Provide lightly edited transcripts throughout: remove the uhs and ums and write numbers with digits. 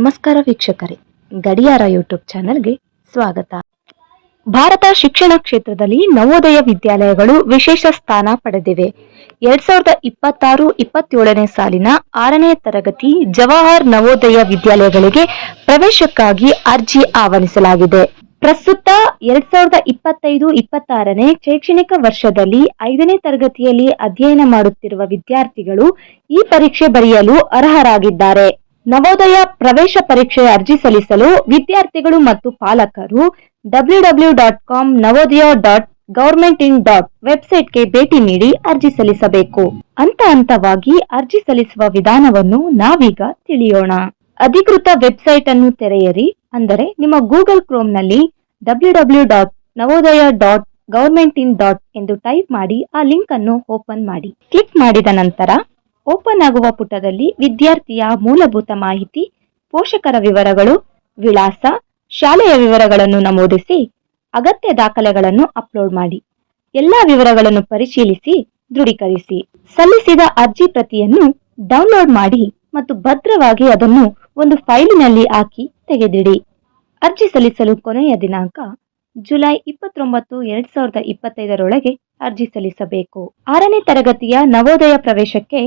ನಮಸ್ಕಾರ ವೀಕ್ಷಕರೇ, ಗಡಿಯಾರ ಯೂಟ್ಯೂಬ್ ಚಾನೆಲ್ಗೆ ಸ್ವಾಗತ. ಭಾರತ ಶಿಕ್ಷಣ ಕ್ಷೇತ್ರದಲ್ಲಿ ನವೋದಯ ವಿದ್ಯಾಲಯಗಳು ವಿಶೇಷ ಸ್ಥಾನ ಪಡೆದಿವೆ. 2026-27ನೇ ಸಾಲಿನ 6ನೇ ತರಗತಿ ಜವಾಹರ್ ನವೋದಯ ವಿದ್ಯಾಲಯಗಳಿಗೆ ಪ್ರವೇಶಕ್ಕಾಗಿ ಅರ್ಜಿ ಆಹ್ವಾನಿಸಲಾಗಿದೆ. ಪ್ರಸ್ತುತ 2025-26ನೇ ಶೈಕ್ಷಣಿಕ ವರ್ಷದಲ್ಲಿ 5ನೇ ತರಗತಿಯಲ್ಲಿ ಅಧ್ಯಯನ ಮಾಡುತ್ತಿರುವ ವಿದ್ಯಾರ್ಥಿಗಳು ಈ ಪರೀಕ್ಷೆ ಬರೆಯಲು ಅರ್ಹರಾಗಿದ್ದಾರೆ. ನವೋದಯ ಪ್ರವೇಶ ಪರೀಕ್ಷೆ ಅರ್ಜಿ ಸಲ್ಲಿಸಲು ವಿದ್ಯಾರ್ಥಿಗಳು ಮತ್ತು ಪಾಲಕರು www.navodaya.governmentin. ವೆಬ್ಸೈಟ್ಗೆ ಭೇಟಿ ನೀಡಿ ಅರ್ಜಿ ಸಲ್ಲಿಸಬೇಕು. ಹಂತವಾಗಿ ಅರ್ಜಿ ಸಲ್ಲಿಸುವ ವಿಧಾನವನ್ನು ನಾವೀಗ ತಿಳಿಯೋಣ. ಅಧಿಕೃತ ವೆಬ್ಸೈಟ್ ಅನ್ನು ತೆರೆಯಿರಿ. ಅಂದರೆ ನಿಮ್ಮ ಗೂಗಲ್ ಕ್ರೋಮ್ನಲ್ಲಿ www.navodaya.governmentin. ಎಂದು ಟೈಪ್ ಮಾಡಿ ಆ ಲಿಂಕ್ ಅನ್ನು ಓಪನ್ ಮಾಡಿ. ಕ್ಲಿಕ್ ಮಾಡಿದ ನಂತರ ಓಪನ್ ಆಗುವ ಪುಟದಲ್ಲಿ ವಿದ್ಯಾರ್ಥಿಯ ಮೂಲಭೂತ ಮಾಹಿತಿ, ಪೋಷಕರ ವಿವರಗಳು, ವಿಳಾಸ, ಶಾಲೆಯ ವಿವರಗಳನ್ನು ನಮೂದಿಸಿ ಅಗತ್ಯ ದಾಖಲೆಗಳನ್ನು ಅಪ್ಲೋಡ್ ಮಾಡಿ. ಎಲ್ಲ ವಿವರಗಳನ್ನು ಪರಿಶೀಲಿಸಿ ದೃಢೀಕರಿಸಿ. ಸಲ್ಲಿಸಿದ ಅರ್ಜಿ ಪ್ರತಿಯನ್ನು ಡೌನ್ಲೋಡ್ ಮಾಡಿ ಮತ್ತು ಭದ್ರವಾಗಿ ಅದನ್ನು ಒಂದು ಫೈಲಿನಲ್ಲಿ ಹಾಕಿ ತೆಗೆದಿಡಿ. ಅರ್ಜಿ ಸಲ್ಲಿಸಲು ಕೊನೆಯ ದಿನಾಂಕ ಜುಲೈ 29, 2025 ಅರ್ಜಿ ಸಲ್ಲಿಸಬೇಕು. 6ನೇ ತರಗತಿಯ ನವೋದಯ ಪ್ರವೇಶಕ್ಕೆ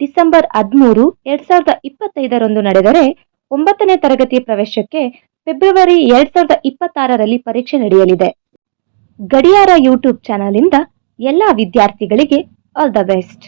ಡಿಸೆಂಬರ್ 13, 2025 ನಡೆದರೆ 9ನೇ ತರಗತಿಯ ಪ್ರವೇಶಕ್ಕೆ ಫೆಬ್ರವರಿ 2026 ಪರೀಕ್ಷೆ ನಡೆಯಲಿದೆ. ಗಡಿಯಾರ ಯೂಟ್ಯೂಬ್ ಚಾನೆಲ್ ಇಂದ ಎಲ್ಲ ವಿದ್ಯಾರ್ಥಿಗಳಿಗೆ ಆಲ್ ದ ಬೆಸ್ಟ್.